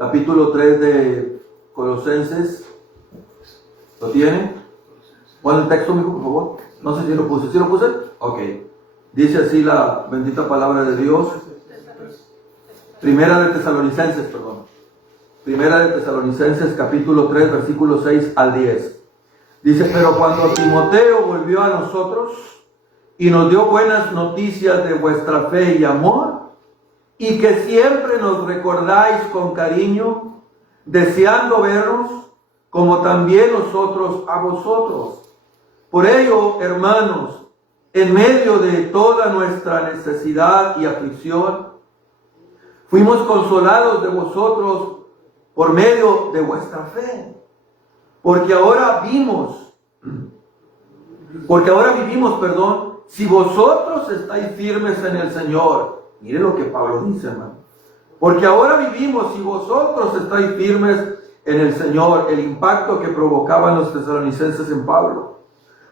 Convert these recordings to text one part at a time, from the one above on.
capítulo 3 de Colosenses. ¿Lo tienen? Pon el texto, mijo, por favor. No sé si lo puse. ¿Sí lo puse? Ok. Dice así la bendita palabra de Dios. Primera de Tesalonicenses, capítulo 3, versículos 6 al 10. Dice, pero cuando Timoteo volvió a nosotros y nos dio buenas noticias de vuestra fe y amor, y que siempre nos recordáis con cariño, deseando vernos, como también nosotros a vosotros. Por ello, hermanos, en medio de toda nuestra necesidad y aflicción, fuimos consolados de vosotros por medio de vuestra fe. Porque ahora vivimos, si vosotros estáis firmes en el Señor. Miren lo que Pablo dice, hermano. Porque ahora vivimos, si vosotros estáis firmes en el Señor, el impacto que provocaban los tesalonicenses en Pablo.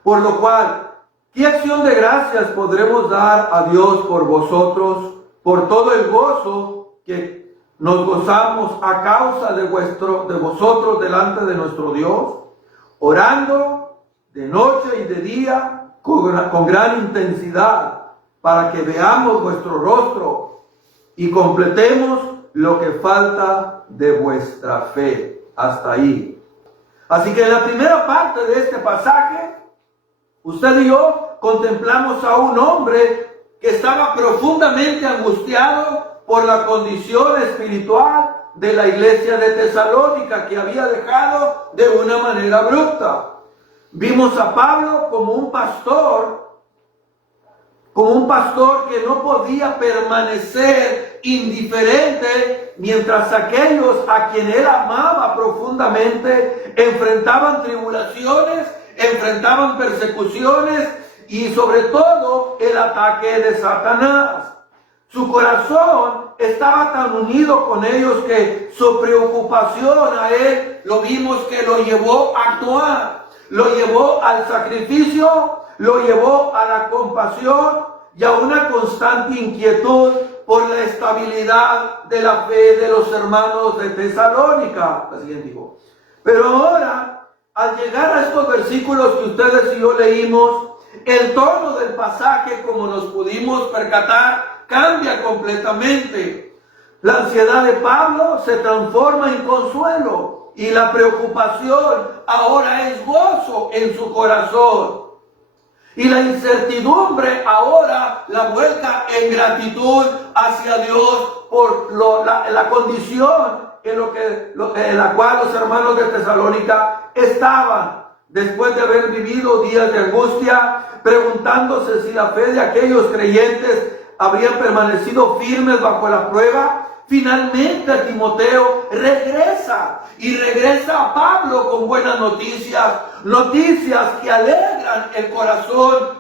Por lo cual, ¿qué acción de gracias podremos dar a Dios por vosotros, por todo el gozo que nos gozamos a causa de vosotros delante de nuestro Dios, orando de noche y de día con gran intensidad, para que veamos vuestro rostro y completemos lo que falta de vuestra fe? Hasta ahí. Así que en la primera parte de este pasaje, usted y yo contemplamos a un hombre que estaba profundamente angustiado por la condición espiritual de la iglesia de Tesalónica, que había dejado de una manera abrupta. Vimos a Pablo como un pastor que no podía permanecer indiferente mientras aquellos a quien él amaba profundamente enfrentaban tribulaciones, enfrentaban persecuciones y sobre todo el ataque de Satanás. Su corazón estaba tan unido con ellos que su preocupación a él, lo vimos que lo llevó a actuar, lo llevó al sacrificio, lo llevó a la compasión y a una constante inquietud por la estabilidad de la fe de los hermanos de Tesalónica. La siguiente dijo. Pero ahora, al llegar a estos versículos que ustedes y yo leímos, el tono del pasaje, como nos pudimos percatar, cambia completamente. La ansiedad de Pablo se transforma en consuelo y la preocupación ahora es gozo en su corazón. Y la incertidumbre ahora la vuelca en gratitud hacia Dios por la condición en la cual los hermanos de Tesalónica estaban. Después de haber vivido días de angustia, preguntándose si la fe de aquellos creyentes habría permanecido firmes bajo la prueba, finalmente Timoteo regresa a Pablo con buenas noticias que alegran el corazón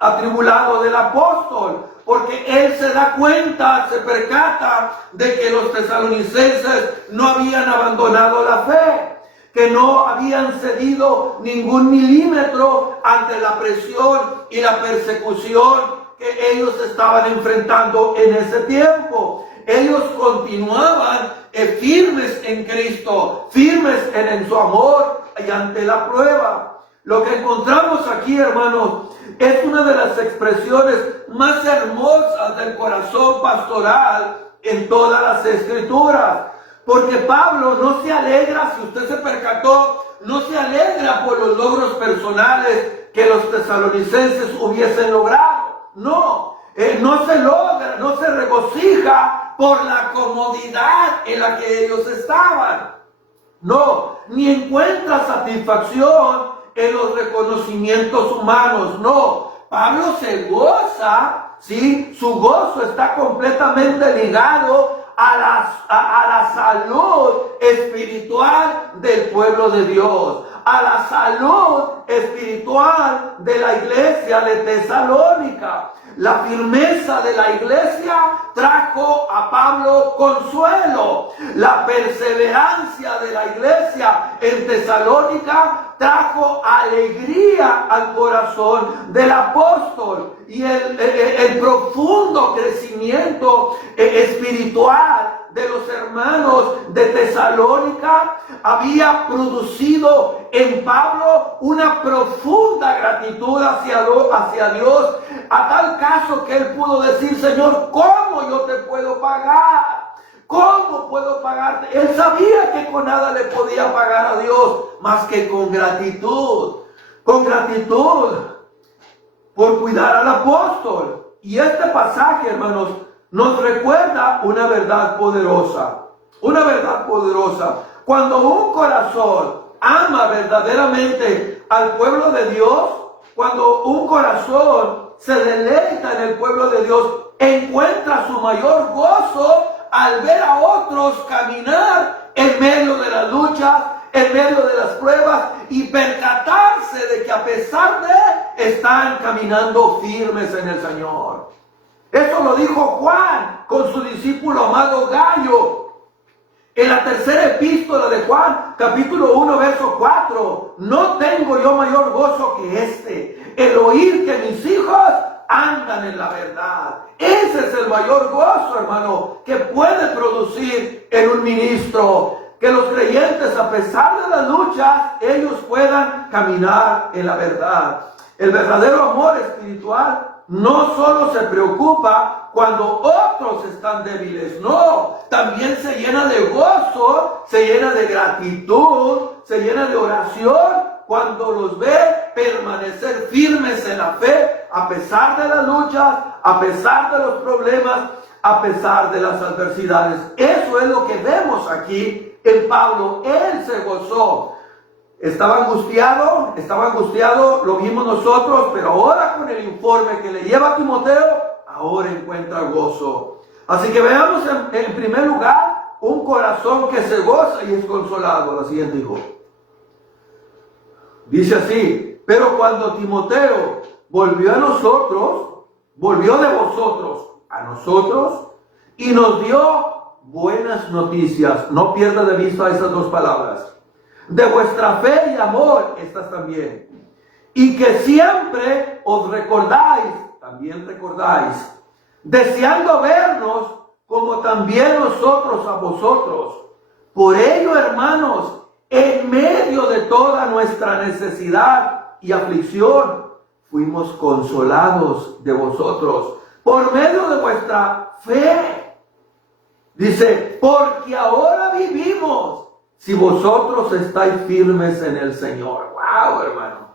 atribulado del apóstol, porque él se da cuenta, se percata de que los tesalonicenses no habían abandonado la fe, que no habían cedido ningún milímetro ante la presión y la persecución que ellos estaban enfrentando en ese tiempo. Ellos continuaban firmes en Cristo, firmes en su amor y ante la prueba. Lo que encontramos aquí, hermanos, es una de las expresiones más hermosas del corazón pastoral en todas las Escrituras. Porque Pablo no se alegra, si usted se percató, no se alegra por los logros personales que los tesalonicenses hubiesen logrado. No se logra, no se regocija por la comodidad en la que ellos estaban. No, ni encuentra satisfacción en los reconocimientos humanos. No, Pablo se goza, ¿sí? Su gozo está completamente ligado a la salud espiritual del pueblo de Dios, a la salud espiritual de la iglesia de Tesalónica. La firmeza de la iglesia trajo a Pablo consuelo. La perseverancia de la iglesia en Tesalónica trajo alegría al corazón del apóstol. Y el profundo crecimiento espiritual de los hermanos de Tesalónica había producido en Pablo una profunda gratitud hacia Dios, a tal caso que él pudo decir: Señor, ¿cómo yo te puedo pagar? ¿Cómo puedo pagarte? Él sabía que con nada le podía pagar a Dios más que con gratitud por cuidar al apóstol. Y este pasaje, hermanos, nos recuerda una verdad poderosa. Cuando un corazón ama verdaderamente al pueblo de Dios, cuando un corazón se deleita en el pueblo de Dios, encuentra su mayor gozo al ver a otros caminar en medio de las luchas, en medio de las pruebas, y percatarse de que a pesar de, están caminando firmes en el Señor. Eso lo dijo Juan con su discípulo amado Gallo. En la tercera epístola de Juan, capítulo 1, verso 4, no tengo yo mayor gozo que este, el oír que mis hijos andan en la verdad. Ese es el mayor gozo, hermano, que puede producir en un ministro. Que los creyentes, a pesar de las luchas, ellos puedan caminar en la verdad. El verdadero amor espiritual no solo se preocupa cuando otros están débiles, no, también se llena de gozo, se llena de gratitud, se llena de oración cuando los ve permanecer firmes en la fe, a pesar de las luchas, a pesar de los problemas, a pesar de las adversidades. Eso es lo que vemos aquí en Pablo. Él se gozó. Estaba angustiado, lo vimos nosotros, pero ahora con el informe que le lleva a Timoteo, ahora encuentra gozo. Así que veamos en primer lugar un corazón que se goza y es consolado. La siguiente, hijo. Dice así: pero cuando Timoteo volvió de vosotros a nosotros y nos dio buenas noticias. No pierda de vista esas dos palabras. De vuestra fe y amor, estas también. Y que siempre os recordáis, deseando vernos como también nosotros a vosotros. Por ello, hermanos, en medio de toda nuestra necesidad y aflicción, fuimos consolados de vosotros por medio de vuestra fe. Dice, porque ahora vivimos si vosotros estáis firmes en el Señor. ¡Wow, hermano!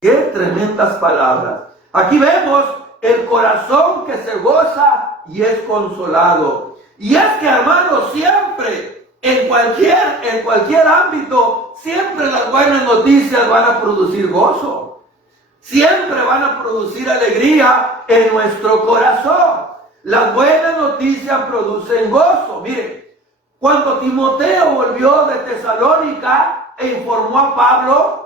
¡Qué tremendas palabras! Aquí vemos el corazón que se goza y es consolado. Y es que, hermanos, siempre, en cualquier ámbito, siempre las buenas noticias van a producir gozo. Siempre van a producir alegría en nuestro corazón. Las buenas noticias producen gozo. Miren, cuando Timoteo volvió de Tesalónica e informó a Pablo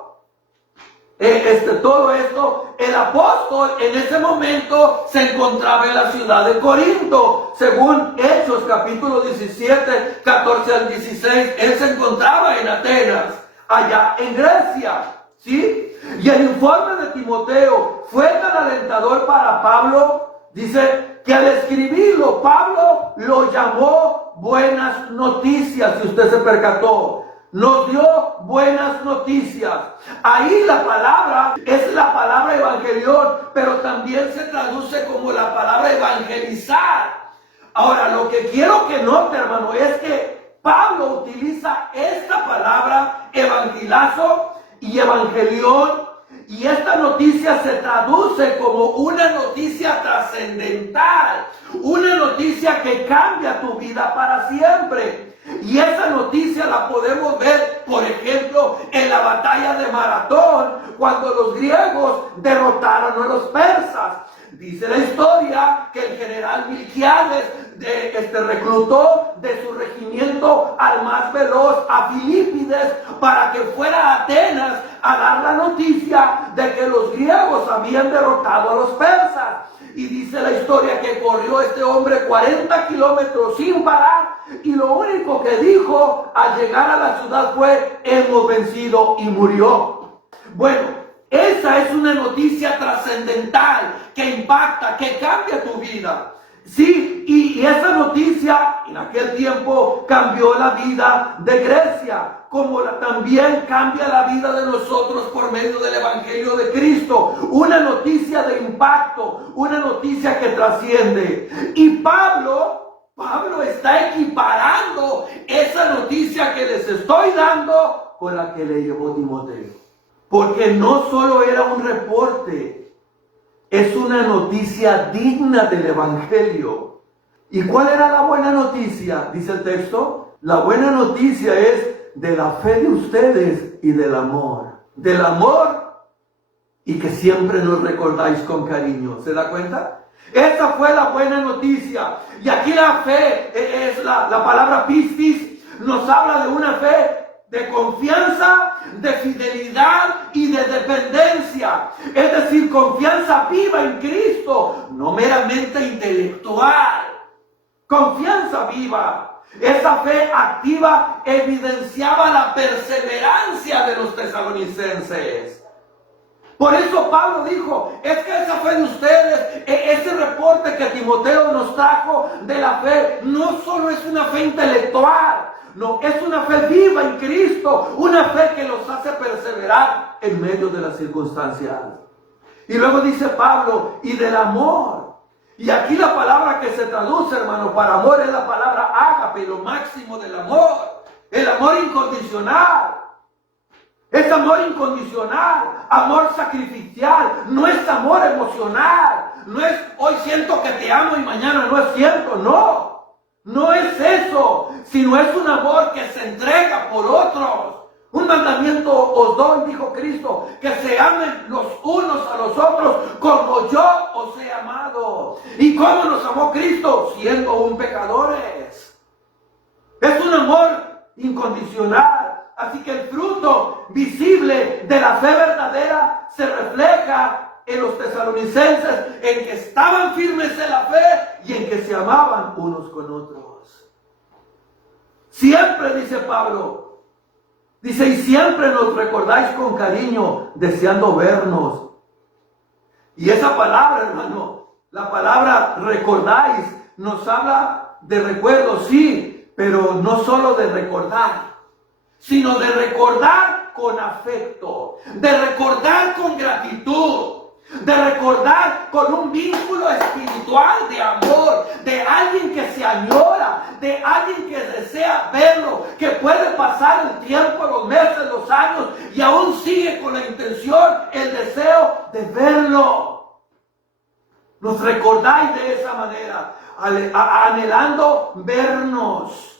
todo esto, el apóstol en ese momento se encontraba en la ciudad de Corinto. Según Hechos capítulo 17, 14 al 16, él se encontraba en Atenas, allá en Grecia. ¿Sí? Y el informe de Timoteo fue tan alentador para Pablo, dice que al escribirlo, Pablo lo llamó buenas noticias. Si usted se percató, nos dio buenas noticias. Ahí la palabra es la palabra evangelión, pero también se traduce como la palabra evangelizar. Ahora, lo que quiero que note, hermano, es que Pablo utiliza esta palabra evangelazo y evangelión, y esta noticia se traduce como una noticia trascendental, una noticia que cambia tu vida para siempre. Y esa noticia la podemos ver, por ejemplo, en la batalla de Maratón, cuando los griegos derrotaron a los persas. Dice la historia que el general Milquiades reclutó de su regimiento al más veloz, a Filipides, para que fuera a Atenas a dar la noticia de que los griegos habían derrotado a los persas. Y dice la historia que corrió este hombre 40 kilómetros sin parar, y lo único que dijo al llegar a la ciudad fue: hemos vencido, y murió. Bueno, esa es una noticia trascendental que impacta, que cambia tu vida. Sí, y esa noticia en aquel tiempo cambió la vida de Grecia, como también cambia la vida de nosotros por medio del Evangelio de Cristo. Una noticia de impacto, una noticia que trasciende. Y Pablo está equiparando esa noticia que les estoy dando con la que le llevó Timoteo. Porque no solo era un reporte, es una noticia digna del Evangelio. ¿Y cuál era la buena noticia? Dice el texto. La buena noticia es de la fe de ustedes y del amor. Del amor y que siempre nos recordáis con cariño. ¿Se da cuenta? Esa fue la buena noticia. Y aquí la fe es la palabra pistis. Nos habla de una fe de confianza, de fidelidad y de dependencia. Es decir, confianza viva en Cristo, no meramente intelectual. Confianza viva. Esa fe activa evidenciaba la perseverancia de los tesalonicenses. Por eso Pablo dijo, es que esa fe de ustedes, ese reporte que Timoteo nos trajo de la fe, no solo es una fe intelectual, no, es una fe viva en Cristo, una fe que los hace perseverar en medio de las circunstancias. Y luego dice Pablo, y del amor. Y aquí la palabra que se traduce, hermano, para amor es la palabra ágape, lo máximo del amor, el amor incondicional. Es amor incondicional, amor sacrificial, no es amor emocional, no es hoy siento que te amo y mañana no es cierto, no es eso, sino es un amor que se entrega por otros. Un mandamiento os doy, dijo Cristo, que se amen los unos a los otros como yo os he amado. ¿Y cómo nos amó Cristo? Siendo aún pecadores. Es un amor incondicional. Así que el fruto visible de la fe verdadera se refleja en los tesalonicenses, en que estaban firmes en la fe y en que se amaban unos con otros. Siempre, dice Pablo, dice, y siempre nos recordáis con cariño, deseando vernos. Y esa palabra, hermano, la palabra recordáis, nos habla de recuerdo, sí, pero no solo de recordar, sino de recordar con afecto, de recordar con gratitud, de recordar con un vínculo espiritual de amor, de alguien que se añora, de alguien que desea verlo, que puede pasar el tiempo, los meses, los años, y aún sigue con la intención, el deseo de verlo. Nos recordáis de esa manera, anhelando vernos.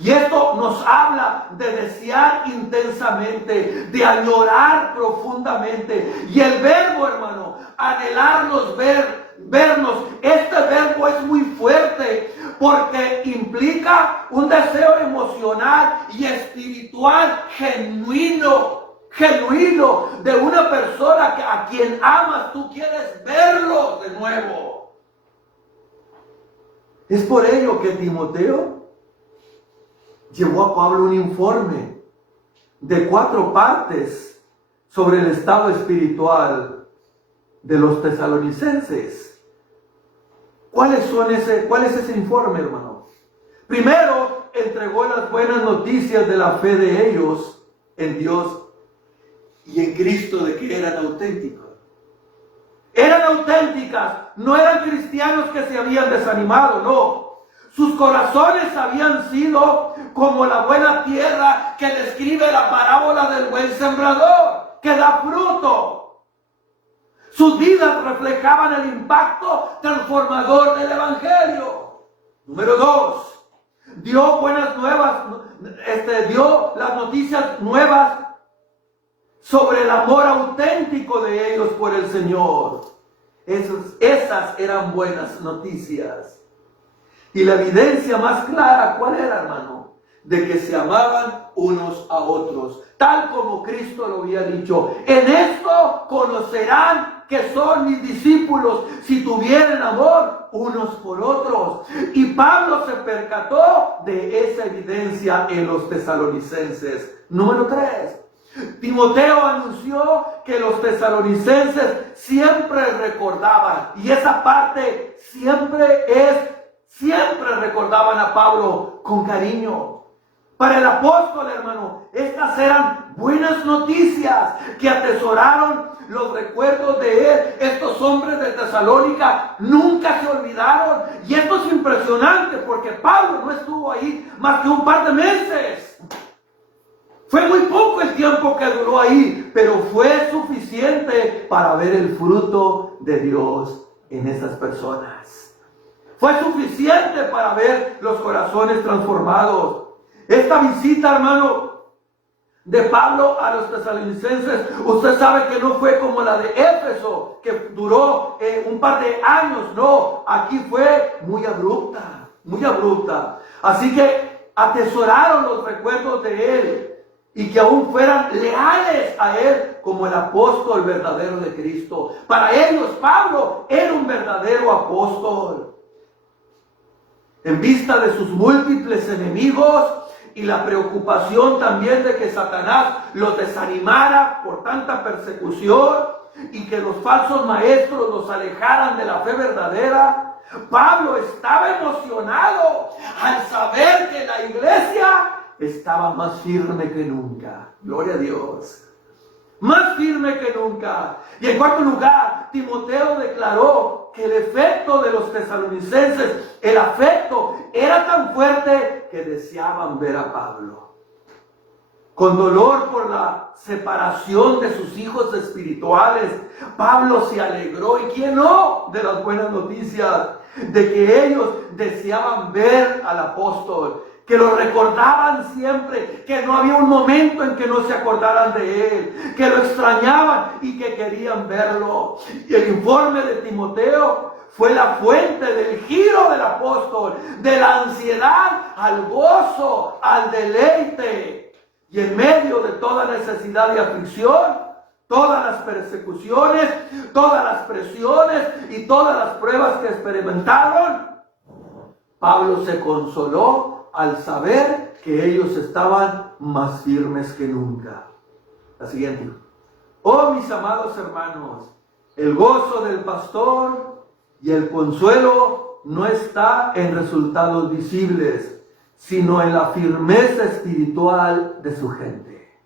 Y esto nos habla de desear intensamente, de añorar profundamente. Y el verbo, hermano, anhelarnos, vernos, este verbo es muy fuerte porque implica un deseo emocional y espiritual genuino de una persona a quien amas, tú quieres verlo de nuevo. Es por ello que Timoteo llevó a Pablo un informe de 4 partes sobre el estado espiritual de los tesalonicenses. ¿Cuál es ese informe, hermano? Primero, entregó las buenas noticias de la fe de ellos en Dios y en Cristo, de que eran auténticos. Eran auténticas, no eran cristianos que se habían desanimado, no. Sus corazones habían sido como la buena tierra que describe la parábola del buen sembrador, que da fruto. Sus vidas reflejaban el impacto transformador del Evangelio. Número 2, dio las noticias nuevas sobre el amor auténtico de ellos por el Señor. Esas eran buenas noticias. Y la evidencia más clara, ¿cuál era, hermano? De que se amaban unos a otros, tal como Cristo lo había dicho. En esto conocerán que son mis discípulos, si tuvieran amor unos por otros. Y Pablo se percató de esa evidencia en los tesalonicenses. Número 3. Timoteo anunció que los tesalonicenses siempre recordaban, y esa parte siempre recordaban a Pablo con cariño. Para el apóstol, hermano, estas eran buenas noticias que atesoraron los recuerdos de él. Estos hombres de Tesalónica nunca se olvidaron. Y esto es impresionante porque Pablo no estuvo ahí más que un par de meses. Fue muy poco el tiempo que duró ahí, pero fue suficiente para ver el fruto de Dios en esas personas. Fue suficiente para ver los corazones transformados. Esta visita, hermano, de Pablo a los tesalonicenses, usted sabe que no fue como la de Éfeso, que duró un par de años. No, aquí fue muy abrupta, muy abrupta. Así que atesoraron los recuerdos de él y que aún fueran leales a él como el apóstol verdadero de Cristo. Para ellos, Pablo era un verdadero apóstol. En vista de sus múltiples enemigos, y la preocupación también de que Satanás los desanimara por tanta persecución y que los falsos maestros los alejaran de la fe verdadera, Pablo estaba emocionado al saber que la iglesia estaba más firme que nunca. Gloria a Dios. Más firme que nunca. Y en cuarto lugar, Timoteo declaró que el efecto de los tesalonicenses, el afecto, era tan fuerte que deseaban ver a Pablo. Con dolor por la separación de sus hijos espirituales, Pablo se alegró, y quién no, de las buenas noticias, de que ellos deseaban ver al apóstol, que lo recordaban siempre, que no había un momento en que no se acordaran de él, que lo extrañaban y que querían verlo. Y el informe de Timoteo fue la fuente del giro del apóstol, de la ansiedad al gozo, al deleite. Y en medio de toda necesidad y aflicción, todas las persecuciones, todas las presiones y todas las pruebas que experimentaron, Pablo se consoló al saber que ellos estaban más firmes que nunca. La siguiente. Oh, mis amados hermanos, el gozo del pastor y el consuelo no está en resultados visibles, sino en la firmeza espiritual de su gente.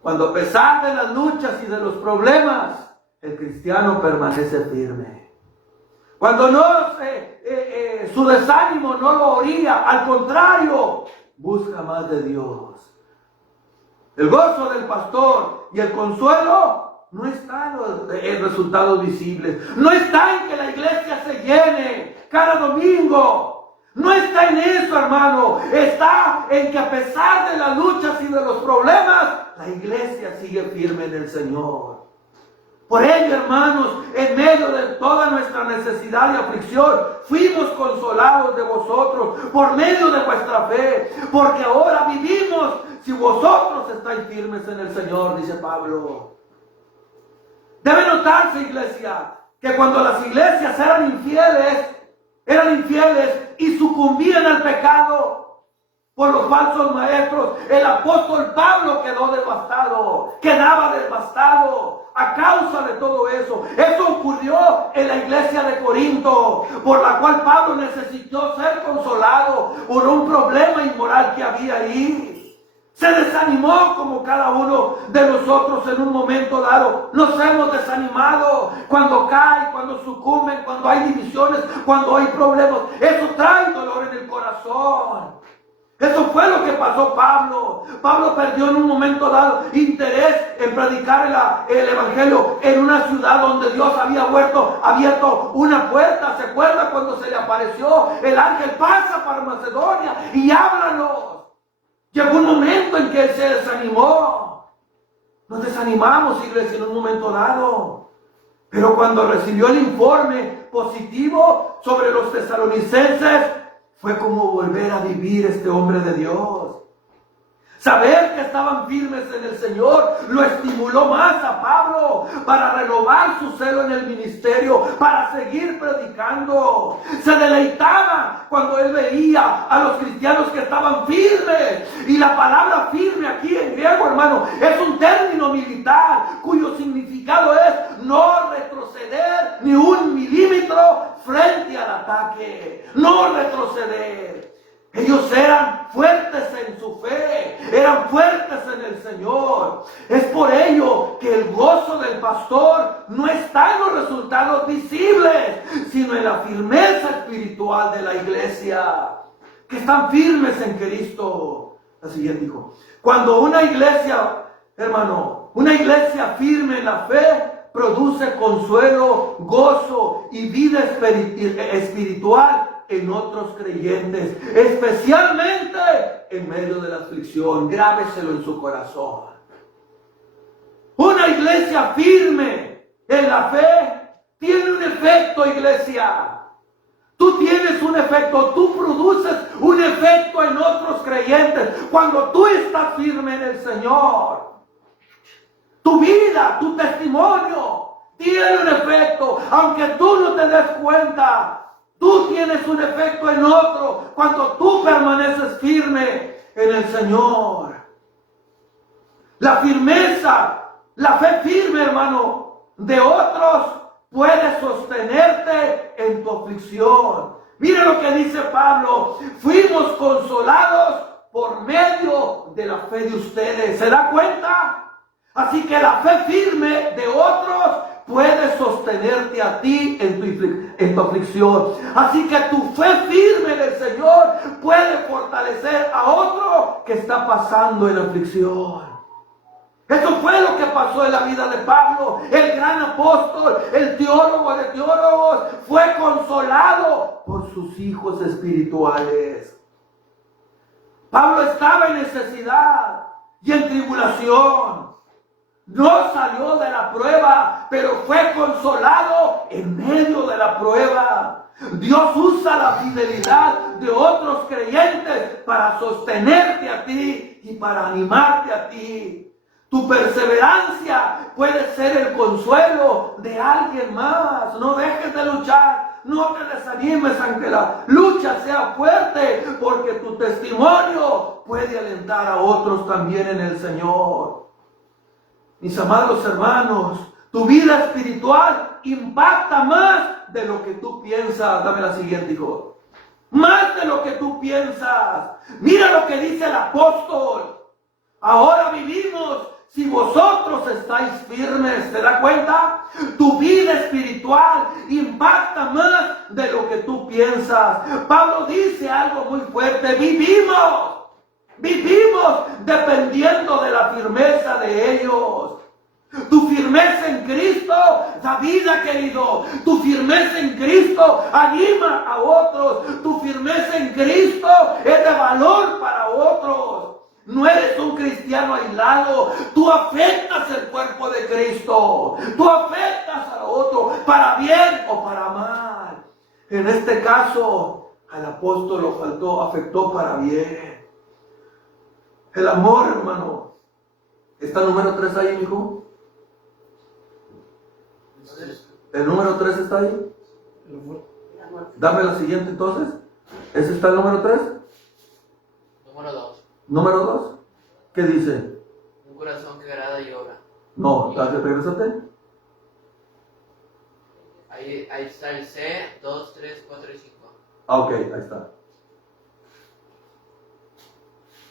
Cuando a pesar de las luchas y de los problemas, el cristiano permanece firme. Cuando su desánimo no lo orilla, al contrario, busca más de Dios. El gozo del pastor y el consuelo no está en resultados visibles. No está en que la iglesia se llene cada domingo. No está en eso, hermano. Está en que a pesar de las luchas y de los problemas, la iglesia sigue firme en el Señor. Por ello, hermanos, en medio de toda nuestra necesidad y aflicción, fuimos consolados de vosotros por medio de vuestra fe, porque ahora vivimos si vosotros estáis firmes en el Señor, dice Pablo. Debe notarse, iglesia, que cuando las iglesias eran infieles y sucumbían al pecado por los falsos maestros, el apóstol Pablo quedaba devastado a causa de todo eso. Eso ocurrió en la iglesia de Corinto, por la cual Pablo necesitó ser consolado por un problema inmoral que había ahí. Se desanimó como cada uno de nosotros en un momento dado. Nos hemos desanimado cuando cae, cuando sucumben, cuando hay divisiones, cuando hay problemas. Eso trae dolor en el corazón. Eso fue lo que pasó Pablo. Pablo perdió en un momento dado interés en predicar el evangelio en una ciudad donde Dios había abierto una puerta. ¿Se acuerda cuando se le apareció el ángel? Pasa para Macedonia y háblanos. Llegó un momento en que él se desanimó. Nos desanimamos, iglesia, en un momento dado. Pero cuando recibió el informe positivo sobre los tesalonicenses, fue como volver a vivir este hombre de Dios. Saber que estaban firmes en el Señor lo estimuló más a Pablo para renovar su celo en el ministerio, para seguir predicando. Se deleitaba cuando él veía a los cristianos que estaban firmes. Y la palabra firme aquí en griego, hermano, es un término militar cuyo significado es no retroceder ni un milímetro frente al ataque. No retroceder. Ellos eran fuertes en su fe, eran fuertes en el Señor. Es por ello que el gozo del pastor no está en los resultados visibles, sino en la firmeza espiritual de la iglesia, que están firmes en Cristo. La siguiente dijo, cuando una iglesia, hermano, una iglesia firme en la fe, produce consuelo, gozo y vida espiritual en otros creyentes, especialmente en medio de la aflicción. Grábeselo en su corazón. Una iglesia firme en la fe tiene un efecto, iglesia. Tú tienes un efecto, tú produces un efecto en otros creyentes cuando tú estás firme en el Señor. Tu vida, tu testimonio tiene un efecto, aunque tú no te des cuenta. Tú tienes un efecto en otro cuando tú permaneces firme en el Señor. La firmeza, la fe firme, hermano, de otros puede sostenerte en tu aflicción. Mira lo que dice Pablo. Fuimos consolados por medio de la fe de ustedes. ¿Se da cuenta? Así que la fe firme de otros puede sostenerte a ti en tu aflicción. Así que tu fe firme en el Señor puede fortalecer a otro que está pasando en aflicción. Eso fue lo que pasó en la vida de Pablo, el gran apóstol, el teólogo de teólogos, fue consolado por sus hijos espirituales. Pablo estaba en necesidad y en tribulación. No salió de la prueba, pero fue consolado en medio de la prueba. Dios usa la fidelidad de otros creyentes para sostenerte a ti y para animarte a ti. Tu perseverancia puede ser el consuelo de alguien más. No dejes de luchar. No te desanimes aunque la lucha sea fuerte, porque tu testimonio puede alentar a otros también en el Señor. Mis amados hermanos, tu vida espiritual impacta más de lo que tú piensas. Dame la siguiente, hijo. Más de lo que tú piensas. Mira lo que dice el apóstol. Ahora vivimos si vosotros estáis firmes. ¿Te das cuenta? Tu vida espiritual impacta más de lo que tú piensas. Pablo dice algo muy fuerte. Vivimos dependiendo de la firmeza de ellos. Tu firmeza en Cristo da vida, querido. Tu firmeza en Cristo anima a otros. Tu firmeza en Cristo es de valor para otros. No eres un cristiano aislado. Tú afectas el cuerpo de Cristo. Tú afectas a otro para bien o para mal. En este caso, al apóstol lo afectó para bien. El amor, hermano. ¿Está el número 3 ahí, mijo? ¿El número 3 está ahí? Dame la siguiente entonces. ¿Ese está el número 3? Número 2. ¿Número 2? ¿Qué dice? Un corazón que agrada y obra. No, regrésate. Ahí está el C, 2, 3, 4 y 5. Ah, ok, ahí está.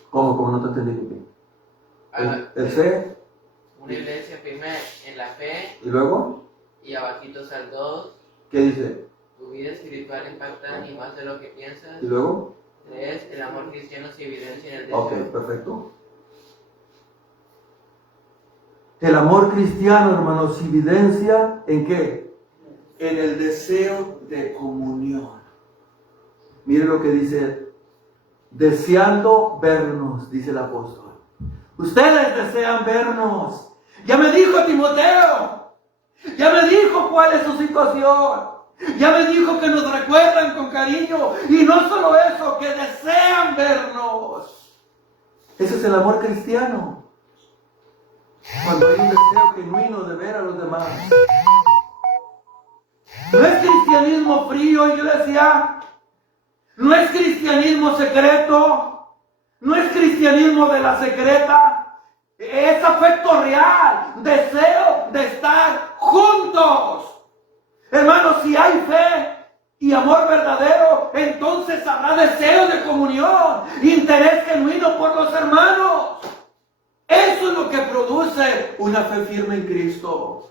¿Cómo no te entendí? El C. Una iglesia firme en la fe. ¿Y luego? Y abajito está el 2. ¿Qué dice? Tu vida espiritual impacta ni más de lo que piensas. ¿Y luego? 3. El amor cristiano se evidencia en el deseo. Ok, perfecto. El amor cristiano, hermanos, se evidencia ¿en qué? En el deseo de comunión. Mire lo que dice. Deseando vernos, dice el apóstol. Ustedes desean vernos. Ya me dijo Timoteo. Ya me dijo cuál es su situación. Ya me dijo que nos recuerdan con cariño. Y no solo eso, que desean vernos. Ese es el amor cristiano. Cuando hay un deseo genuino de ver a los demás. No es cristianismo frío, iglesia. No es cristianismo secreto. No es cristianismo de la secreta. Es afecto real. Deseo de estar juntos. Hermanos, si hay fe y amor verdadero, entonces habrá deseo de comunión, interés genuino por los hermanos. Eso es lo que produce una fe firme en Cristo.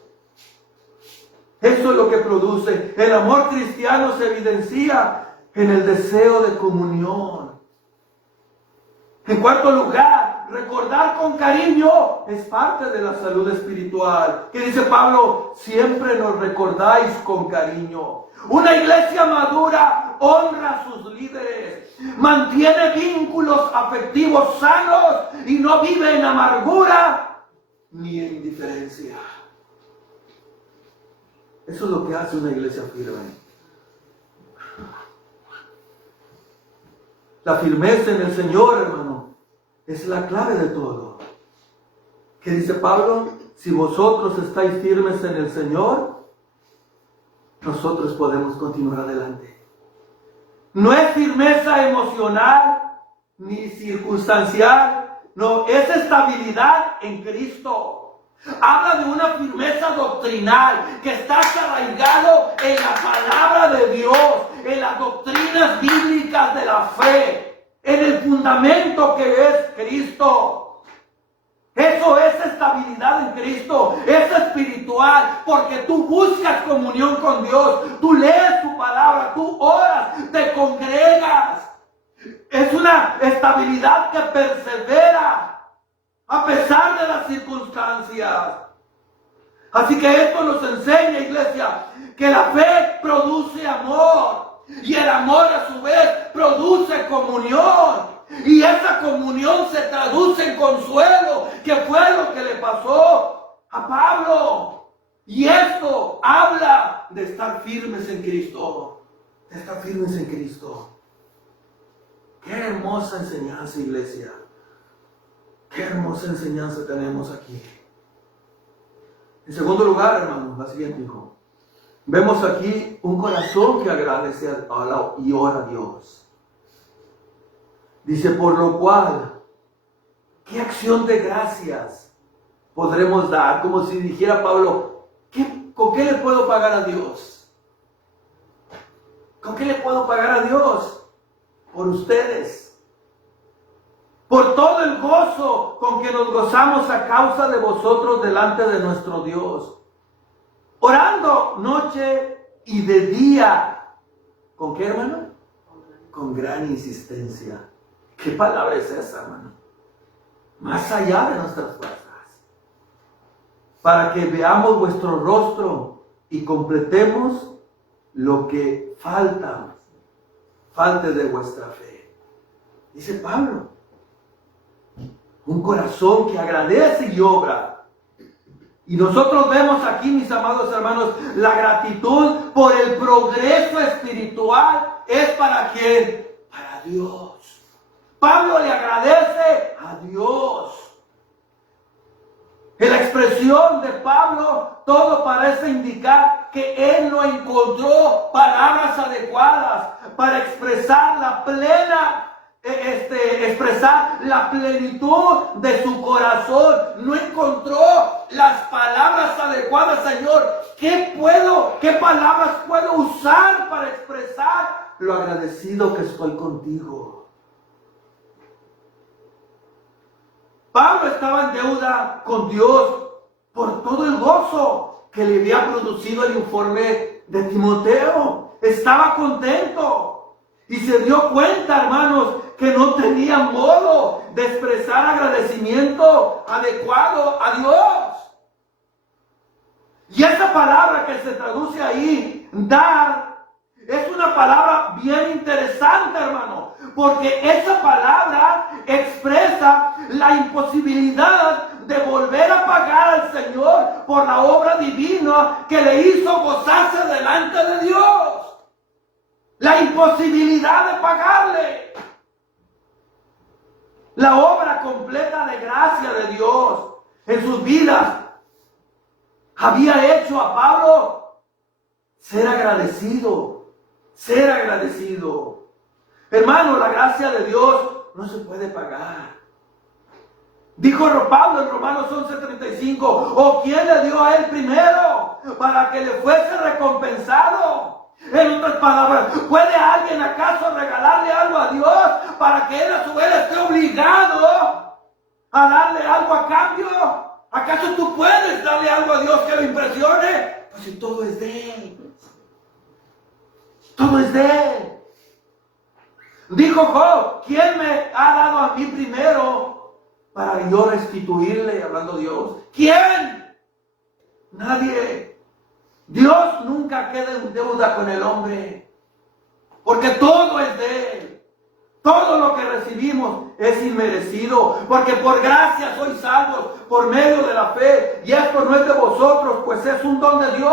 Eso es lo que produce. El amor cristiano se evidencia en el deseo de comunión. En cuarto lugar, recordar con cariño es parte de la salud espiritual. ¿Qué dice Pablo? Siempre nos recordáis con cariño. Una iglesia madura honra a sus líderes, mantiene vínculos afectivos sanos y no vive en amargura ni en indiferencia. Eso es lo que hace una iglesia firme. La firmeza en el Señor, hermano, es la clave de todo. ¿Qué dice Pablo? Si vosotros estáis firmes en el Señor, nosotros podemos continuar adelante. No es firmeza emocional ni circunstancial, no, es estabilidad en Cristo. Habla de una firmeza doctrinal que está arraigado en la palabra de Dios, en las doctrinas bíblicas de la fe, en el fundamento que es Cristo. Eso es estabilidad en Cristo, es espiritual, porque tú buscas comunión con Dios, tú lees su palabra, tú oras, te congregas. Es una estabilidad que persevera a pesar de las circunstancias. Así que esto nos enseña, iglesia, que la fe produce amor y el amor a su vez produce comunión. Y esa comunión se traduce en consuelo, que fue lo que le pasó a Pablo. Y esto habla de estar firmes en Cristo, de estar firmes en Cristo. Qué hermosa enseñanza, iglesia. Qué hermosa enseñanza tenemos aquí. En segundo lugar, hermanos, la siguiente, hijo. Vemos aquí un corazón que agradece a Allah y ora a Dios. Dice, por lo cual, ¿qué acción de gracias podremos dar? Como si dijera Pablo, ¿con qué le puedo pagar a Dios? ¿Con qué le puedo pagar a Dios? Por ustedes. Por todo el gozo con que nos gozamos a causa de vosotros delante de nuestro Dios. Orando noche y de día. ¿Con qué, hermano? Con gran insistencia. ¿Qué palabra es esa, hermano? Más allá de nuestras fuerzas. Para que veamos vuestro rostro y completemos lo que falte de vuestra fe. Dice Pablo. Un corazón que agradece y obra. Y nosotros vemos aquí, mis amados hermanos, la gratitud por el progreso espiritual es ¿para quién? Para Dios. Pablo le agradece a Dios. En la expresión de Pablo, todo parece indicar que él no encontró palabras adecuadas para expresar la plenitud de su corazón. No encontró las palabras adecuadas. Señor, ¿qué palabras puedo usar para expresar lo agradecido que estoy contigo? Pablo estaba en deuda con Dios por todo el gozo que le había producido el informe de Timoteo. Estaba contento y se dio cuenta, hermanos, que no tenía modo de expresar agradecimiento adecuado a Dios. Y esa palabra que se traduce ahí, dar, es una palabra bien interesante, hermano, porque esa palabra expresa la imposibilidad de volver a pagar al Señor por la obra divina que le hizo gozarse delante de Dios. La imposibilidad de pagarle la obra obra completa de gracia de Dios en sus vidas había hecho a Pablo ser agradecido, ser agradecido. Hermano, la gracia de Dios no se puede pagar. Dijo Pablo en Romanos 11:35, ¿o quién le dio a él primero para que le fuese recompensado? En otras palabras, ¿puede alguien acaso regalarle algo a Dios para que él a su vez esté obligado a darle algo a cambio? ¿Acaso tú puedes darle algo a Dios que lo impresione? Pues si todo es de Él. Todo es de Él. Dijo Job, ¿quién me ha dado a mí primero para yo restituirle? Hablando Dios. ¿Quién? Nadie. Dios nunca queda en deuda con el hombre, porque todo es de Él. Todo lo que recibimos es inmerecido, porque por gracia sois salvos por medio de la fe, y esto no es de vosotros, pues es un don de Dios,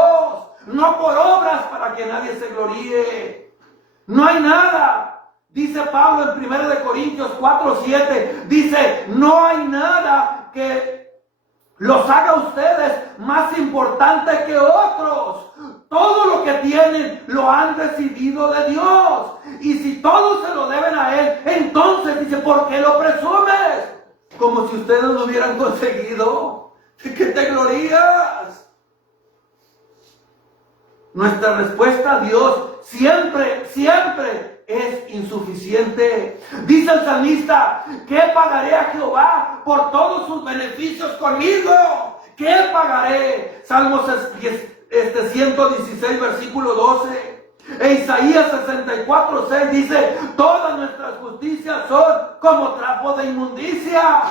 no por obras para que nadie se gloríe. No hay nada, dice Pablo en 1 Corintios 4:7, dice, no hay nada que los haga ustedes más importante que otros. Todo lo que tienen lo han recibido de Dios. Y si todos se lo deben a Él, entonces dice, ¿por qué lo presumes? Como si ustedes lo hubieran conseguido. ¿De qué te glorías? Nuestra respuesta a Dios siempre, siempre es insuficiente. Dice el salmista, ¿qué pagaré a Jehová por todos sus beneficios conmigo? ¿Qué pagaré? Salmos 116, versículo 12. E Isaías 64:6 dice, todas nuestras justicias son como trapo de inmundicia.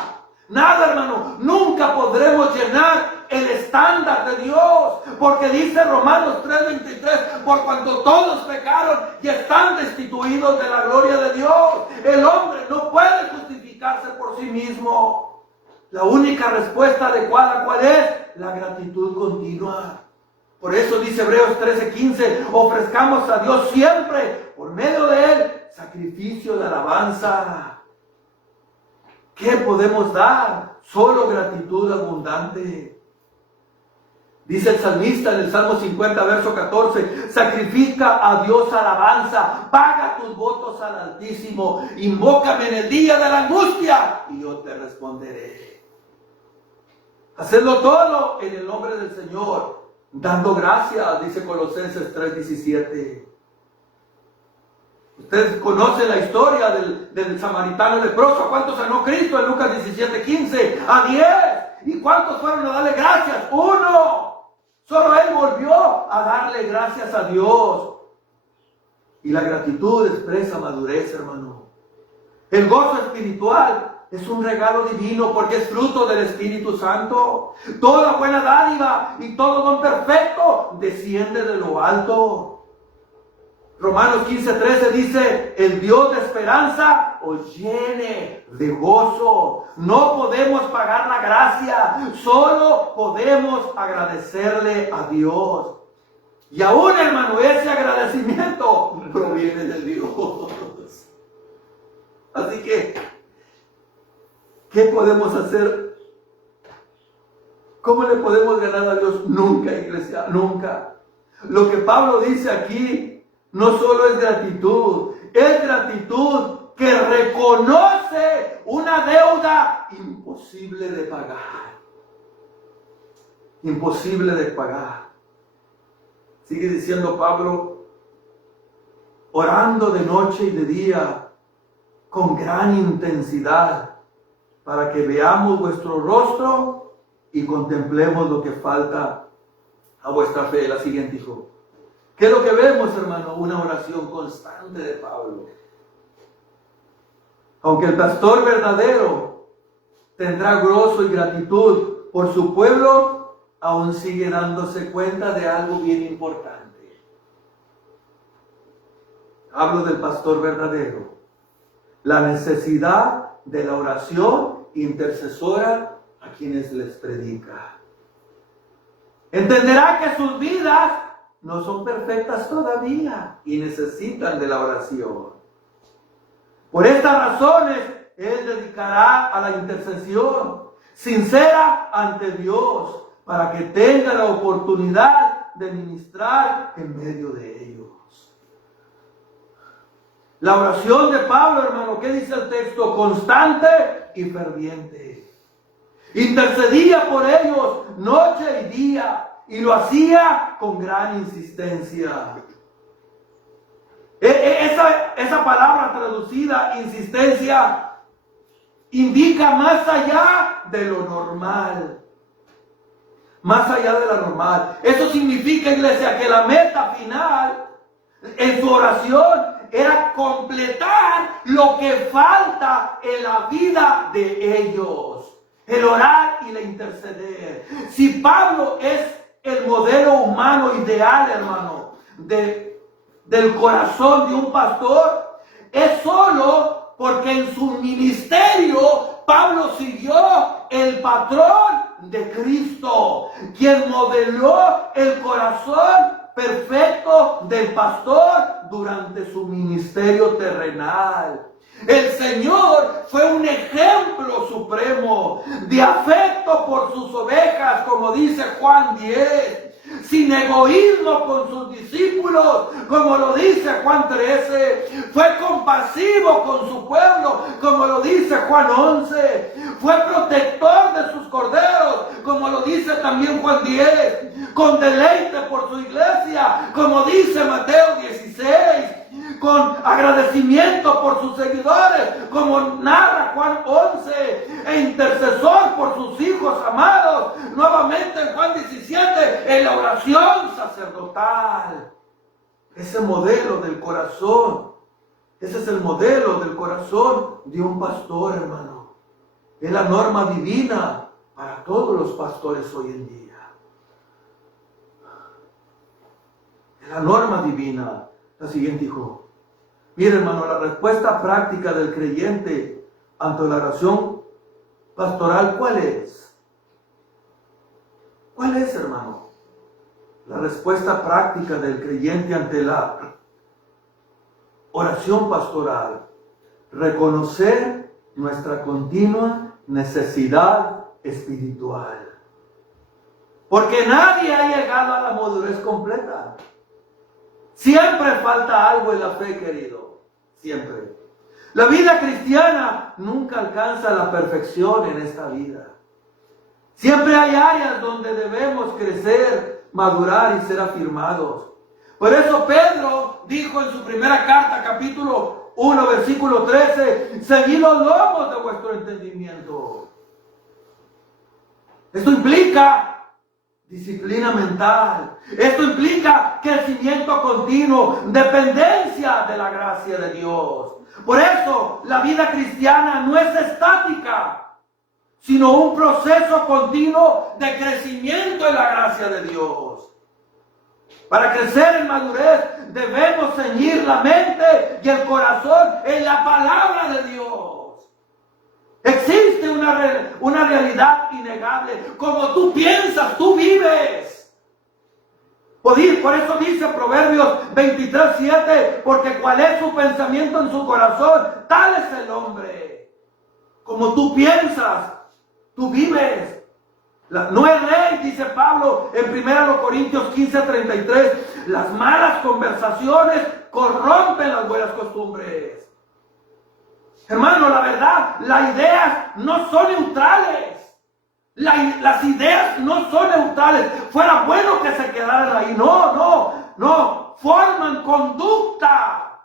Nada, hermano, nunca podremos llenar el estándar de Dios, porque dice Romanos 3:23, por cuanto todos pecaron y están destituidos de la gloria de Dios. El hombre no puede justificarse por sí mismo. La única respuesta adecuada, ¿cuál es? La gratitud continua. Por eso dice Hebreos 13:15, ofrezcamos a Dios siempre, por medio de Él, sacrificio de alabanza. ¿Qué podemos dar? Solo gratitud abundante. Dice el salmista en el Salmo 50, verso 14, sacrifica a Dios alabanza, paga tus votos al Altísimo, invócame en el día de la angustia y yo te responderé. Hacedlo todo en el nombre del Señor, dando gracias, dice Colosenses 3:17. Ustedes conocen la historia del samaritano leproso. ¿Cuántos sanó Cristo en Lucas 17:15? A 10. ¿Y cuántos fueron a darle gracias? 1. Solo él volvió a darle gracias a Dios. Y la gratitud expresa madurez, hermano. El gozo espiritual es un regalo divino porque es fruto del Espíritu Santo. Toda buena dádiva y todo don perfecto desciende de lo alto. Romanos 15:13 dice, el Dios de esperanza os llene de gozo. No podemos pagar la gracia, solo podemos agradecerle a Dios. Y aún, hermano, ese agradecimiento proviene de Dios. Así que, ¿qué podemos hacer? ¿Cómo le podemos ganar a Dios? Nunca, iglesia, nunca. Lo que Pablo dice aquí no solo es gratitud que reconoce una deuda imposible de pagar. Imposible de pagar. Sigue diciendo Pablo, orando de noche y de día con gran intensidad para que veamos vuestro rostro y contemplemos lo que falta a vuestra fe. La siguiente, hijo. ¿Qué es lo que vemos, hermano? Una oración constante de Pablo. Aunque el pastor verdadero tendrá gozo y gratitud por su pueblo, aún sigue dándose cuenta de algo bien importante. Hablo del pastor verdadero. La necesidad de la oración intercesora a quienes les predica. Entenderá que sus vidas no son perfectas todavía y necesitan de la oración. Por estas razones él dedicará a la intercesión sincera ante Dios para que tenga la oportunidad de ministrar en medio de ellos. La oración de Pablo, hermano, ¿qué dice el texto? Constante y ferviente. Intercedía por ellos noche y día y lo hacía con gran insistencia. Esa palabra traducida, insistencia, indica más allá de lo normal. Más allá de lo normal. Eso significa, iglesia, que la meta final en su oración era completar lo que falta en la vida de ellos. El orar y el interceder. Si Pablo es el modelo humano ideal, hermano, del corazón de un pastor, es solo porque en su ministerio Pablo siguió el patrón de Cristo, quien modeló el corazón perfecto del pastor durante su ministerio terrenal. El Señor fue un ejemplo supremo de afecto por sus ovejas, como dice Juan 10. Sin egoísmo con sus discípulos, como lo dice Juan 13. Fue compasivo con su pueblo, como lo dice Juan 11. Fue protector de sus corderos, como lo dice también Juan 10. Con deleite por su iglesia, como dice Mateo 16. Con agradecimiento por sus seguidores, como narra Juan 11, e intercesor por sus hijos amados, nuevamente en Juan 17, en la oración sacerdotal. Ese modelo del corazón, ese es el modelo del corazón de un pastor, hermano. Es la norma divina para todos los pastores hoy en día. Es la norma divina. La siguiente, hijo. Mire, hermano, la respuesta práctica del creyente ante la oración pastoral, ¿cuál es? ¿Cuál es, hermano? La respuesta práctica del creyente ante la oración pastoral. Reconocer nuestra continua necesidad espiritual. Porque nadie ha llegado a la madurez completa. Siempre falta algo en la fe, querido. Siempre. La vida cristiana nunca alcanza la perfección en esta vida. Siempre hay áreas donde debemos crecer, madurar y ser afirmados. Por eso Pedro dijo en su primera carta, capítulo 1, versículo 13, seguid los lomos de vuestro entendimiento. Esto implica disciplina mental. Esto implica crecimiento continuo, dependencia de la gracia de Dios. Por eso la vida cristiana no es estática, sino un proceso continuo de crecimiento en la gracia de Dios. Para crecer en madurez debemos ceñir la mente y el corazón en la palabra de Dios. Existe una realidad innegable. Como tú piensas, tú vives. Por eso dice Proverbios 23:7, porque cuál es su pensamiento en su corazón, tal es el hombre. Como tú piensas, tú vives. No es rey, dice Pablo en 1 Corintios 15:33. Las malas conversaciones corrompen las buenas costumbres. Hermano, la verdad, las ideas no son neutrales. Las ideas no son neutrales. Fuera bueno que se quedaran ahí. No. Forman conducta.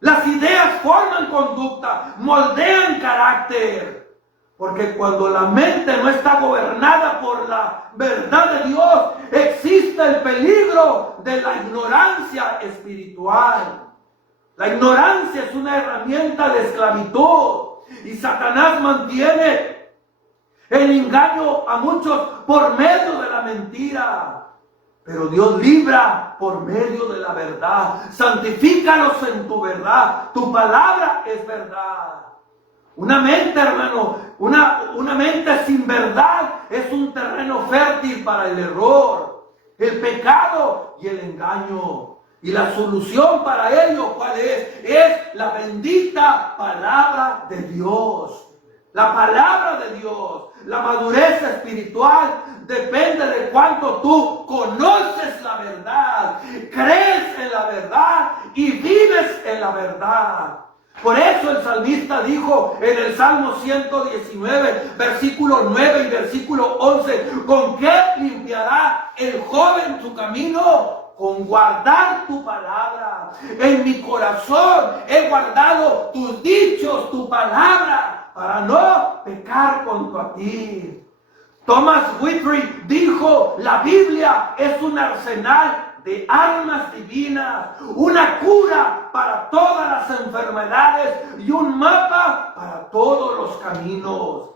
Las ideas forman conducta, moldean carácter. Porque cuando la mente no está gobernada por la verdad de Dios, existe el peligro de la ignorancia espiritual. La ignorancia es una herramienta de esclavitud y Satanás mantiene el engaño a muchos por medio de la mentira. Pero Dios libra por medio de la verdad. Santifícalos en tu verdad. Tu palabra es verdad. Una mente, hermano, una mente sin verdad es un terreno fértil para el error, el pecado y el engaño. Y la solución para ello, ¿cuál es? Es la bendita palabra de Dios. La palabra de Dios. La madurez espiritual depende de cuánto tú conoces la verdad, crees en la verdad y vives en la verdad. Por eso el salmista dijo en el Salmo 119, versículo 9 y versículo 11, ¿con qué limpiará el joven su camino? Con guardar tu palabra. En mi corazón he guardado tus dichos, tu palabra, para no pecar contra ti. Thomas Whitry dijo, la Biblia es un arsenal de armas divinas, una cura para todas las enfermedades y un mapa para todos los caminos.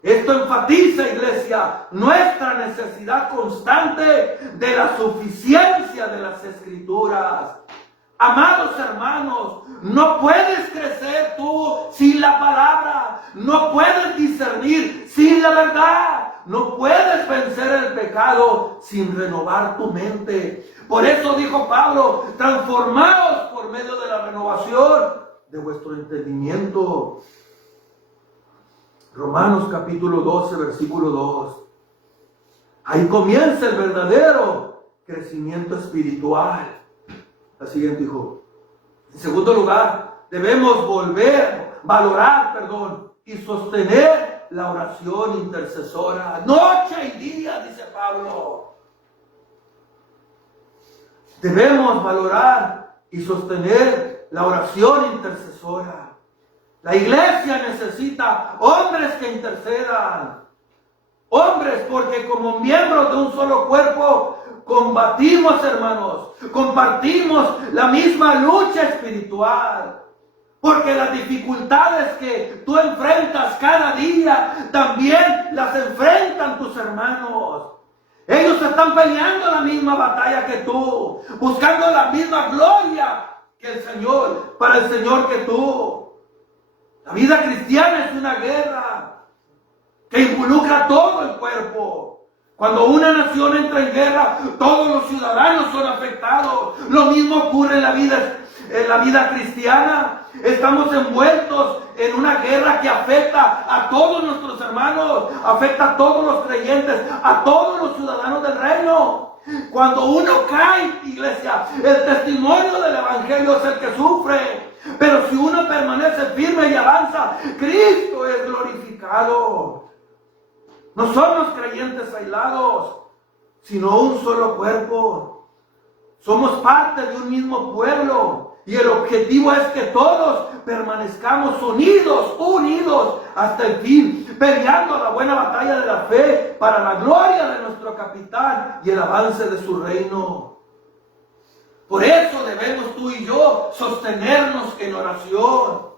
Esto enfatiza, iglesia, nuestra necesidad constante de la suficiencia de las Escrituras. Amados hermanos, no puedes crecer tú sin la palabra, no puedes discernir sin la verdad, no puedes vencer el pecado sin renovar tu mente. Por eso dijo Pablo, transformaos por medio de la renovación de vuestro entendimiento. Romanos capítulo 12, versículo 2. Ahí comienza el verdadero crecimiento espiritual. La siguiente, hijo. En segundo lugar, debemos valorar y sostener la oración intercesora. Noche y día, dice Pablo. Debemos valorar y sostener la oración intercesora. La iglesia necesita hombres que intercedan. Hombres, porque como miembros de un solo cuerpo, combatimos, hermanos, compartimos la misma lucha espiritual. Porque las dificultades que tú enfrentas cada día, también las enfrentan tus hermanos. Ellos están peleando la misma batalla que tú, buscando la misma gloria que el Señor, para el Señor que tú. La vida cristiana es una guerra que involucra a todo el cuerpo. Cuando una nación entra en guerra, todos los ciudadanos son afectados. Lo mismo ocurre en la vida cristiana. Estamos envueltos en una guerra que afecta a todos nuestros hermanos, afecta a todos los creyentes, a todos los ciudadanos del reino. Cuando uno cae, iglesia, el testimonio del evangelio es el que sufre. Pero si uno permanece firme y avanza, Cristo es glorificado. No somos creyentes aislados, sino un solo cuerpo. Somos parte de un mismo pueblo. Y el objetivo es que todos permanezcamos unidos hasta el fin, peleando la buena batalla de la fe para la gloria de nuestro capitán y el avance de su reino. Por eso debemos tú y yo sostenernos en oración.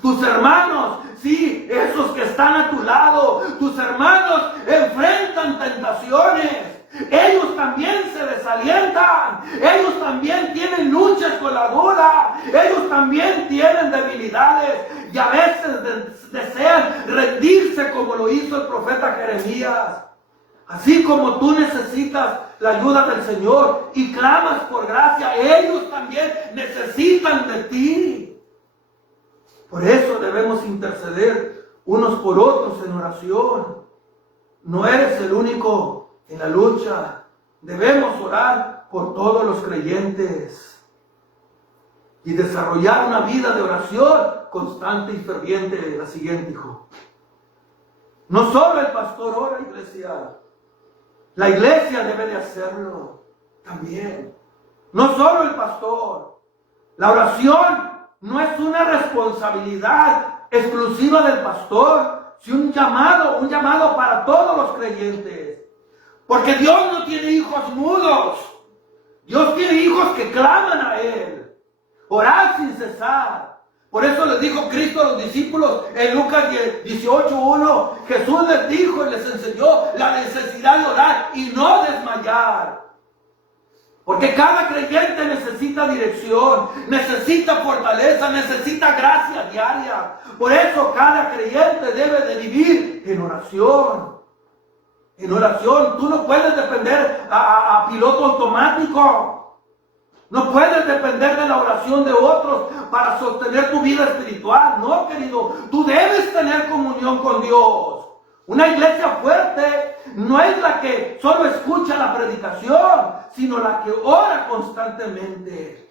Tus hermanos, sí, esos que están a tu lado, tus hermanos enfrentan tentaciones. Ellos también se desalientan. Ellos también tienen luchas con la duda. Ellos también tienen debilidades. Y a veces desean rendirse como lo hizo el profeta Jeremías. Así como tú necesitas la ayuda del Señor y clamas por gracia, ellos también necesitan de ti. Por eso debemos interceder unos por otros en oración. No eres el único en la lucha. Debemos orar por todos los creyentes y desarrollar una vida de oración constante y ferviente. La siguiente, hijo. No solo el pastor ora, iglesia. La iglesia debe de hacerlo también. No solo el pastor. La oración no es una responsabilidad exclusiva del pastor, sino un llamado para todos los creyentes. Porque Dios no tiene hijos mudos. Dios tiene hijos que claman a Él. Orar sin cesar. Por eso les dijo Cristo a los discípulos en Lucas 18:1. Jesús les dijo y les enseñó la necesidad de orar y no desmayar. Porque cada creyente necesita dirección, necesita fortaleza, necesita gracia diaria. Por eso cada creyente debe de vivir en oración. En oración, tú no puedes depender a piloto automático. No puedes depender de la oración de otros para sostener tu vida espiritual. No, querido, tú debes tener comunión con Dios. Una iglesia fuerte no es la que solo escucha la predicación, sino la que ora constantemente.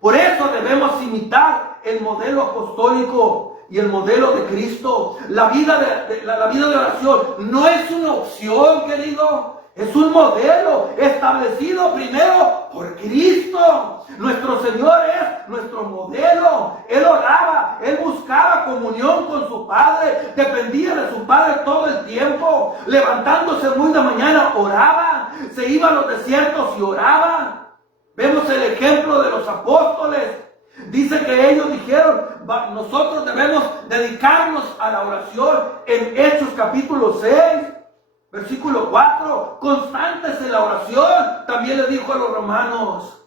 Por eso debemos imitar el modelo apostólico y el modelo de Cristo. La vida de oración no es una opción, querido. Es un modelo establecido primero por Cristo. Nuestro Señor es nuestro modelo. Él oraba, Él buscaba comunión con su Padre, dependía de su Padre todo el tiempo. Levantándose muy de mañana, oraba. Se iba a los desiertos y oraba. Vemos el ejemplo de los apóstoles. Dice que ellos dijeron, nosotros debemos dedicarnos a la oración. En Hechos capítulo 6. Versículo 4, constantes en la oración, también le dijo a los romanos.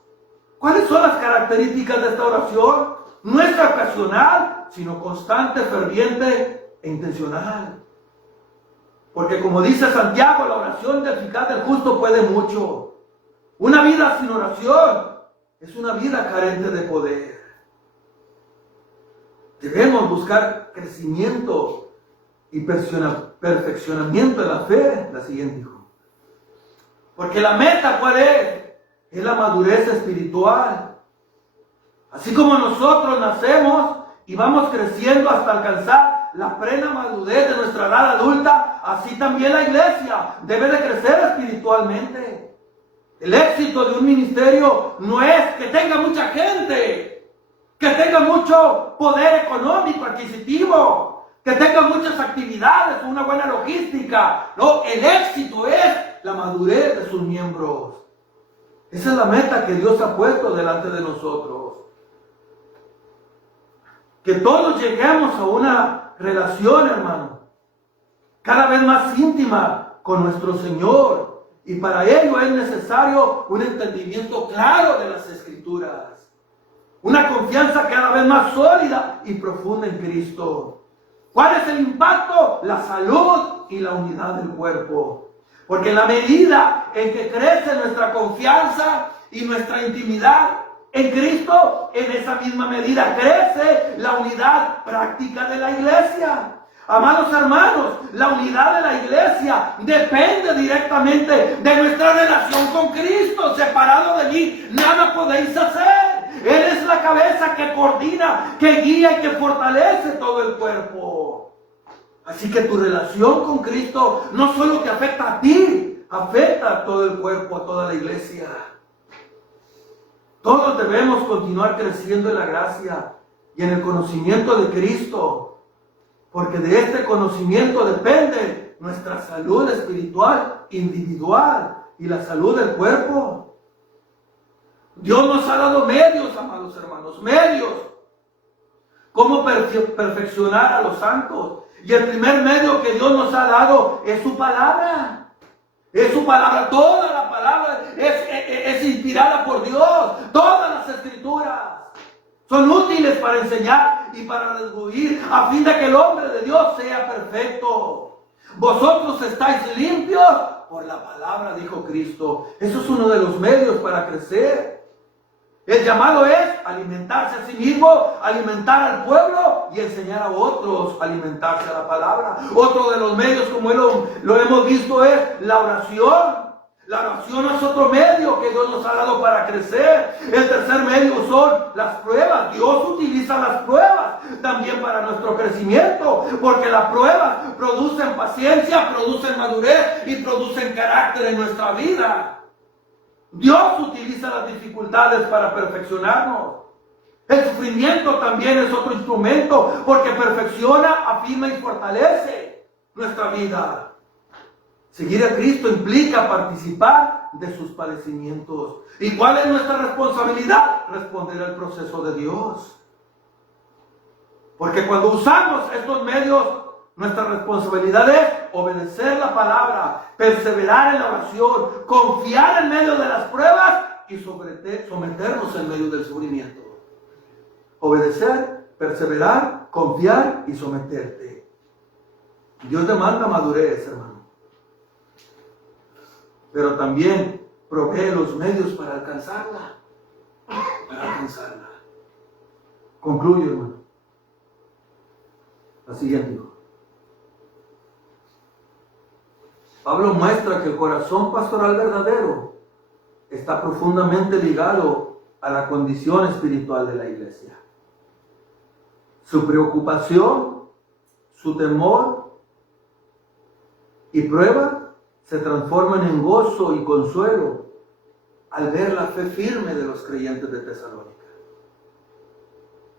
¿Cuáles son las características de esta oración? No es ocasional, sino constante, ferviente e intencional. Porque como dice Santiago, la oración eficaz del justo puede mucho. Una vida sin oración es una vida carente de poder. Debemos buscar crecimiento y perfeccionamiento de la fe, la siguiente, hijo. Porque la meta, ¿cuál es? Es la madurez espiritual. Así como nosotros nacemos y vamos creciendo hasta alcanzar la plena madurez de nuestra edad adulta, así también la iglesia debe de crecer espiritualmente. El éxito de un ministerio no es que tenga mucha gente, que tenga mucho poder económico, adquisitivo, que tenga muchas actividades, una buena logística. No, el éxito es la madurez de sus miembros. Esa es la meta que Dios ha puesto delante de nosotros. Que todos lleguemos a una relación, hermano, cada vez más íntima con nuestro Señor. Y para ello es necesario un entendimiento claro de las Escrituras. Una confianza cada vez más sólida y profunda en Cristo. ¿Cuál es el impacto? La salud y la unidad del cuerpo. Porque en la medida en que crece nuestra confianza y nuestra intimidad en Cristo, en esa misma medida crece la unidad práctica de la iglesia. Amados hermanos, la unidad de la iglesia depende directamente de nuestra relación con Cristo. Separado de allí, nada podéis hacer. Él es la cabeza que coordina, que guía y que fortalece todo el cuerpo. Así que tu relación con Cristo no solo te afecta a ti, afecta a todo el cuerpo, a toda la iglesia. Todos debemos continuar creciendo en la gracia y en el conocimiento de Cristo, porque de este conocimiento depende nuestra salud espiritual individual y la salud del cuerpo. Dios nos ha dado medios, amados hermanos, medios. Cómo perfeccionar a los santos. Y el primer medio que Dios nos ha dado es su palabra. Es su palabra. Toda la palabra es inspirada por Dios. Todas las escrituras son útiles para enseñar y para redarguir, a fin de que el hombre de Dios sea perfecto. Vosotros estáis limpios por la palabra, dijo Cristo. Eso es uno de los medios para crecer. El llamado es alimentarse a sí mismo, alimentar al pueblo y enseñar a otros a alimentarse a la palabra. Otro de los medios, como lo hemos visto, es la oración. La oración es otro medio que Dios nos ha dado para crecer. El tercer medio son las pruebas. Dios utiliza las pruebas también para nuestro crecimiento, porque las pruebas producen paciencia, producen madurez y producen carácter en nuestra vida. Dios utiliza las dificultades para perfeccionarnos. El sufrimiento también es otro instrumento, porque perfecciona, afirma y fortalece nuestra vida. Seguir a Cristo implica participar de sus padecimientos. ¿Y cuál es nuestra responsabilidad? Responder al proceso de Dios. Porque cuando usamos estos medios, nuestra responsabilidad es obedecer la palabra, perseverar en la oración, confiar en medio de las pruebas y someternos en medio del sufrimiento. Obedecer, perseverar, confiar y someterte. Dios demanda madurez, hermano. Pero también provee los medios para alcanzarla. para alcanzarla. Concluyo, hermano. La siguiente, hijo. Pablo muestra que el corazón pastoral verdadero está profundamente ligado a la condición espiritual de la iglesia. Su preocupación, su temor y prueba se transforman en gozo y consuelo al ver la fe firme de los creyentes de Tesalónica.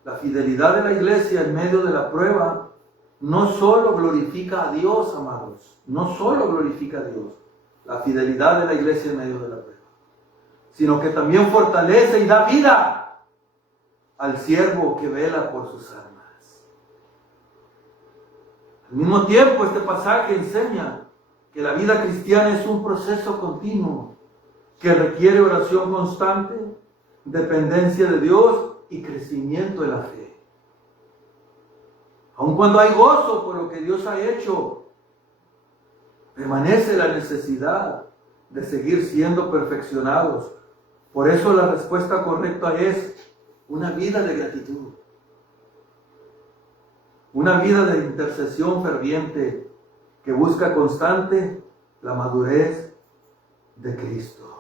La fidelidad de la iglesia en medio de la prueba no solo glorifica a Dios, amados, no solo glorifica a Dios, la fidelidad de la iglesia en medio de la prueba, sino que también fortalece y da vida al siervo que vela por sus almas. Al mismo tiempo, este pasaje enseña que la vida cristiana es un proceso continuo que requiere oración constante, dependencia de Dios y crecimiento en la fe. Aun cuando hay gozo por lo que Dios ha hecho, permanece la necesidad de seguir siendo perfeccionados. Por eso la respuesta correcta es una vida de gratitud, una vida de intercesión ferviente que busca constante la madurez de Cristo.